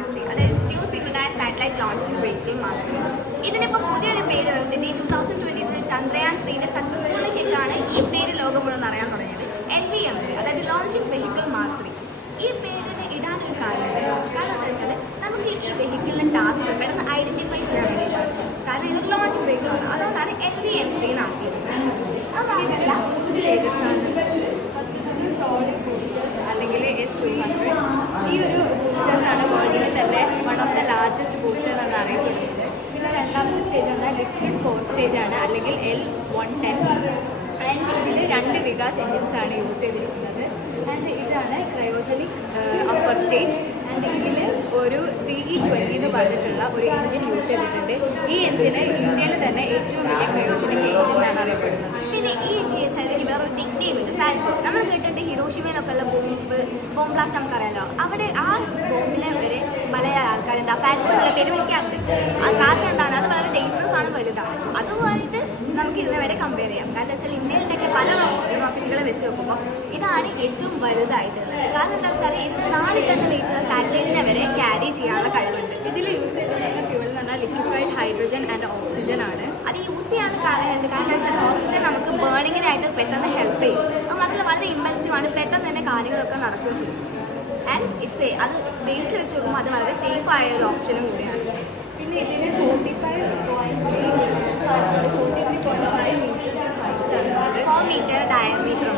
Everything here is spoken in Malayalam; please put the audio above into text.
മാർക്ക്, അതായത് geosynchronous satellite launching vehicle mark. ഇതിനിപ്പോൾ പുതിയൊരു പേര് വരുന്നുണ്ട്. ഈ 2023 ചന്ദ്രയാൻ 3യുടെ സക്സസ്ഫുള്ളിന് ശേഷമാണ് ഈ പേര് ലോകം മുഴുവൻ അറിയാൻ തുടങ്ങിയത്. LVM3, അതായത് ലോഞ്ചിങ് വെഹിക്കിൾ മാർക്ക് 3. ഈ പേരിന് ഇടാനൊരു കാര്യമുണ്ട്. കാരണം എന്താ വെച്ചാൽ നമുക്ക് ഈ വെഹിക്കിളിന്റെ ടാസ്ക് പെട്ടെന്ന് ഐഡന്റിഫൈ ചെയ്യാൻ വേണ്ടിയിട്ടാണ്. കാരണം ഇത് ലോഞ്ചിങ് വെഹിക്കിൾ ആണ്, അതുകൊണ്ടാണ് LVM3 എന്നാക്കിയത്. അപ്പോൾ ഇതില്ല സ്റ്റേജസ് ആണ്. സോളിഡ് ബൂസ്റ്റേഴ്സ് അല്ലെങ്കിൽ S200. ഈ ഒരു ബൂസ്റ്റേഴ്സാണ് വേൾഡിൽ തന്നെ one of the largest booster എന്നാണ് അറിയപ്പെടുന്നത്. പിന്നെ രണ്ടാമത്തെ സ്റ്റേജ് വന്നാൽ ലിക്വിഡ് കോർ സ്റ്റേജ് ആണ്, അല്ലെങ്കിൽ L110. ആൻഡ് ഇതിൽ 2 വികാസ് എൻജിൻസ് ആണ് യൂസ് ചെയ്തിരിക്കുന്നത്. ആൻഡ് ഇതാണ് ക്രയോജനിക് അപ്പർ സ്റ്റേജ്. ആൻഡ് ഇതിൽ ഒരു CE20 എന്ന് പറഞ്ഞിട്ടുള്ള ഒരു എൻജിൻ യൂസ് ചെയ്തിട്ടുണ്ട്. ഈ എൻജിന് ഇന്ത്യയിൽ തന്നെ ഏറ്റവും വലിയ ക്രയോജനിക് എൻജിൻ എന്നാണ് അറിയപ്പെടുന്നത്. പിന്നെ ഈ GS5 വേറൊരു ടിക് നെയിം ഉണ്ട്, ഫാൽക്കോ. നമ്മൾ കേട്ടിട്ട് ഹിരോഷിമയിലൊക്കെ ഉള്ള ബോംബ് ബ്ലാസ്റ്റ് നമുക്കറിയാലോ. അവിടെ ആ ബോംബിനെ വരെ പല ആൾക്കാർ എന്താ ഫാൽക്കോ എന്നുള്ള പേര് വിളിക്കാറുണ്ട്. ആ കാരണം എന്താണ്? അത് വളരെ ഡേഞ്ചറസ് ആണ്, വലുതാണ്. അതുമായിട്ട് നമുക്ക് ഇതിനെ വരെ കമ്പയർ ചെയ്യാം. കാരണം വെച്ചാൽ ഇന്ത്യയിലൊക്കെ പല റോക്കറ്റുകളെ വെച്ച് നോക്കുമ്പോൾ ഇതാണ് ഏറ്റവും വലുതായിട്ടുള്ളത്. കാരണം എന്താ വെച്ചാൽ ഇതിന് 4 ടൺ വെയിറ്റുള്ള സാറ്റലൈറ്റിനെ വരെ ക്യാരി ചെയ്യാനുള്ള കഴിവുണ്ട്. ഇതിൽ യൂസ് ചെയ്തിരിക്കുന്ന ഫ്യൂവൽ എന്ന് പറഞ്ഞാൽ ലിക്വിഫൈഡ് ഹൈഡ്രജൻ ആൻഡ് ഓക്സിജൻ ആണ്. അത് യൂസ് ചെയ്യാൻ കാരണമുണ്ട്. കാരണം വെച്ചാൽ ഓക്സിജൻ നമുക്ക് ബേണിങ്ങിനായിട്ട് പെട്ടെന്ന് ഹെൽപ്പ് ചെയ്യും. അത് മാത്രമല്ല വളരെ ഇമ്പൾസീവ് ആണ്, പെട്ടെന്ന് തന്നെ കാര്യങ്ങളൊക്കെ നടക്കുകയും ചെയ്യും. ആൻഡ് അത് സ്പേസിൽ വെച്ച് നോക്കുമ്പോൾ അത് വളരെ സേഫ് ആയ ഒരു ഓപ്ഷനും കൂടിയാണ്. പിന്നെ ഇതിന് 43.5 മീറ്റേഴ്സ് ഹൈറ്റ് ആണ്, 4 മീറ്റർ ഡയമീറ്റർ.